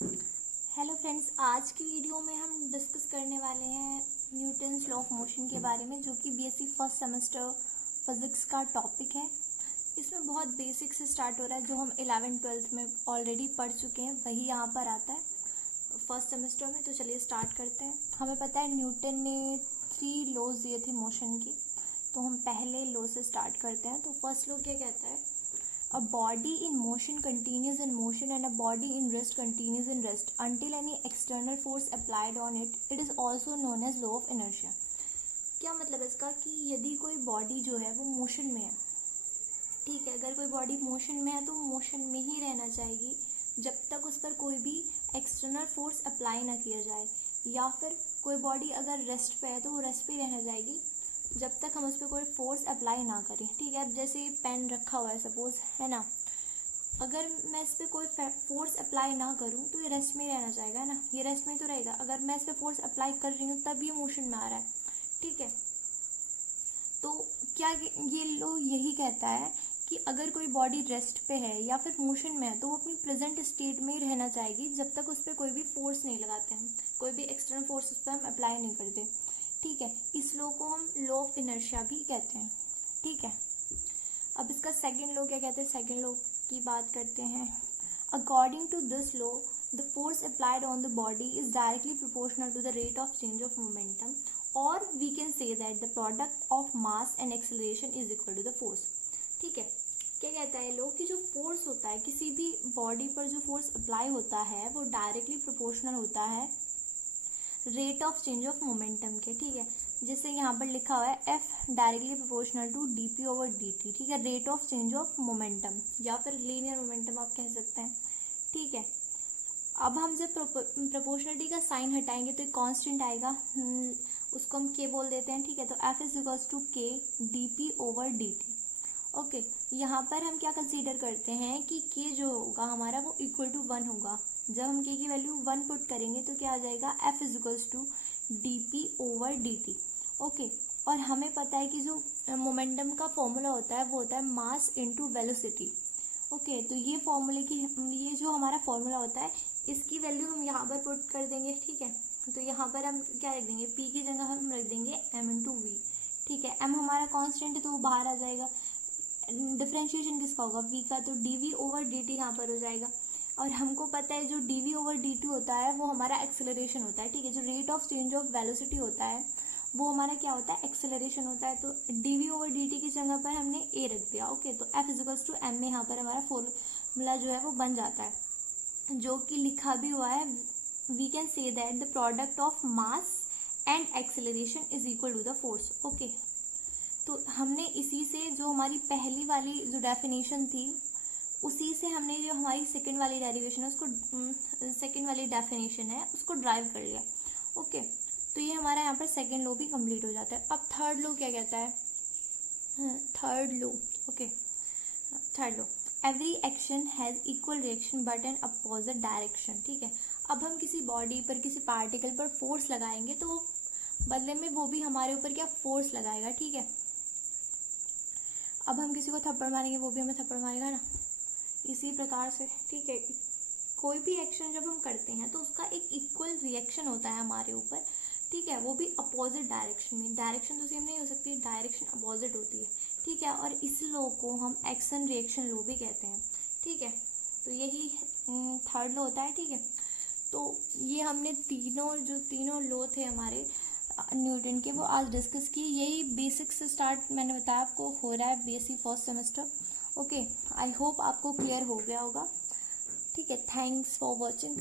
Hello friends, आज की video में हम डिस्कस करने वाले हैं न्यूटन्स लॉ ऑफ मोशन के बारे में, जो कि बीएससी फर्स्ट सेमेस्टर फिजिक्स का टॉपिक है। इसमें बहुत बेसिक से स्टार्ट हो रहा है, जो हम 11th-12th में ऑलरेडी पढ़ चुके हैं वही यहाँ पर आता है फर्स्ट सेमेस्टर में। तो चलिए स्टार्ट करते हैं। हमें पता है न्यूटन ने 3 लॉज दिए थे मोशन की, तो हम पहले लॉ से स्टार्ट करते हैं। तो फर्स्ट लॉ क्या कहता है? A body in motion continues in motion and a body in rest continues in rest until any external force applied on it. It is also known as law of inertia. क्या मतलब है इसका कि यदि कोई बॉडी जो है वो मोशन में है, ठीक है, अगर कोई बॉडी मोशन में है तो मोशन में ही रहना चाहिए जब तक उस पर कोई भी एक्सटर्नल फोर्स अप्लाई ना किया जाए, या फिर कोई बॉडी अगर रेस्ट पे है तो वो रेस्ट पे ही रहना जाएगी जब तक हम उस पर कोई फोर्स अप्लाई ना करें। ठीक है, अब जैसे पेन रखा हुआ है सपोज, है ना, अगर मैं इस पर कोई फोर्स अप्लाई ना करूं तो ये रेस्ट में ही रहना चाहेगा ना, ये रेस्ट में ही तो रहेगा। अगर मैं इस पर फोर्स अप्लाई कर रही हूँ तब ये मोशन में आ रहा है। ठीक है, तो क्या ये लो यही कहता है कि अगर कोई बॉडी रेस्ट पे है या फिर मोशन में है तो वो अपनी प्रेजेंट स्टेट में ही रहना चाहेगी जब तक उस पर कोई भी फोर्स नहीं लगाते हैं, कोई भी एक्सटर्नल फोर्स उस पर हम अप्लाई नहीं करते। ठीक है, इस लॉ को हम लॉ ऑफ इनर्शिया भी कहते हैं। ठीक है, अब इसका सेकंड लॉ क्या कहते हैं? सेकंड लॉ की बात करते हैं। According to this law, the force applied on the body is directly proportional to the rate of change of momentum, और we can say that the product of mass and acceleration is equal to the force. ठीक है, क्या कहता है लोग कि जो force होता है किसी भी बॉडी पर, जो फोर्स अप्लाई होता है वो डायरेक्टली प्रोपोर्शनल होता है rate of change of momentum के। ठीक है, जैसे यहाँ पर लिखा हुआ है F directly proportional to DP over DT. ठीक है, rate of change of momentum या फिर लीनियर मोमेंटम आप कह सकते हैं। ठीक है, अब हम जब प्रोपोर्शनलिटी का साइन हटाएंगे तो एक कांस्टेंट आएगा, उसको हम के बोल देते हैं। ठीक है, तो एफ इज इक्वल्स टू के डीपी ओवर डीटी। ओके, यहाँ पर हम क्या कंसीडर करते हैं कि के जो होगा हमारा वो इक्वल टू 1 होगा। जब हम के की वैल्यू 1 पुट करेंगे तो क्या आ जाएगा? F is equals to D P over D T. Okay, और हमें पता है कि जो मोमेंटम का फॉर्मूला होता है वो होता है मास इनटू वेलोसिटी। ओके, तो ये फॉर्मूले की, ये जो हमारा फॉर्मूला होता है इसकी वैल्यू हम यहाँ पर पुट कर देंगे। ठीक है, तो यहाँ पर हम क्या रख देंगे? पी की जगह हम रख देंगे एम इंटू वी। ठीक है, एम हमारा कांस्टेंट है तो वो बाहर आ जाएगा। डिफ्रेंशिएशन किसका होगा? वी का, तो D V over D T यहाँ पर हो जाएगा। और हमको पता है जो D V over D T होता है वो हमारा एक्सेलरेशन होता है। ठीक है, जो rate of change of velocity होता है वो हमारा क्या होता है? एक्सेलरेशन होता है। तो D V over D T की जगह पर हमने ए रख दिया। ओके, तो एफ इजिकल्स टू एम में यहाँ पर हमारा फॉर्मूला जो है वो बन जाता है, जो कि लिखा भी हुआ है। We can say that the product of mass and acceleration is equal to the force. Okay, तो हमने इसी से जो हमारी पहली वाली जो डेफिनेशन थी उसी से हमने जो हमारी सेकंड वाली डेरिवेशन है उसको, सेकंड वाली डेफिनेशन है उसको ड्राइव कर लिया। ओके, तो ये हमारा यहाँ पर सेकंड लॉ भी कंप्लीट हो जाता है। अब थर्ड लॉ क्या कहता है? Third law, okay, third law, every action has equal reaction but N opposite direction. ठीक है, अब हम किसी बॉडी पर, किसी पार्टिकल पर फोर्स लगाएंगे तो बदले में वो भी हमारे ऊपर क्या फोर्स लगाएगा। ठीक है, अब हम किसी को थप्पड़ मारेंगे वो भी हमें थप्पड़ मारेगा ना, इसी प्रकार से। ठीक है, कोई भी एक्शन जब हम करते हैं तो उसका एक इक्वल रिएक्शन होता है हमारे ऊपर। ठीक है, वो भी अपोजिट डायरेक्शन में। डायरेक्शन तो सेम नहीं हो सकती, डायरेक्शन अपोजिट होती है। ठीक है, और इस लॉ को हम एक्शन रिएक्शन लॉ भी कहते हैं। ठीक है, तो यही थर्ड लॉ होता है। ठीक है, तो ये हमने तीनों लॉ थे हमारे न्यूटन के, वो आज डिस्कस की। यही बेसिक से स्टार्ट मैंने बताया आपको हो रहा है BSc first semester. Okay, I hope आपको क्लियर हो गया होगा। ठीक है, थैंक्स फॉर वॉचिंग।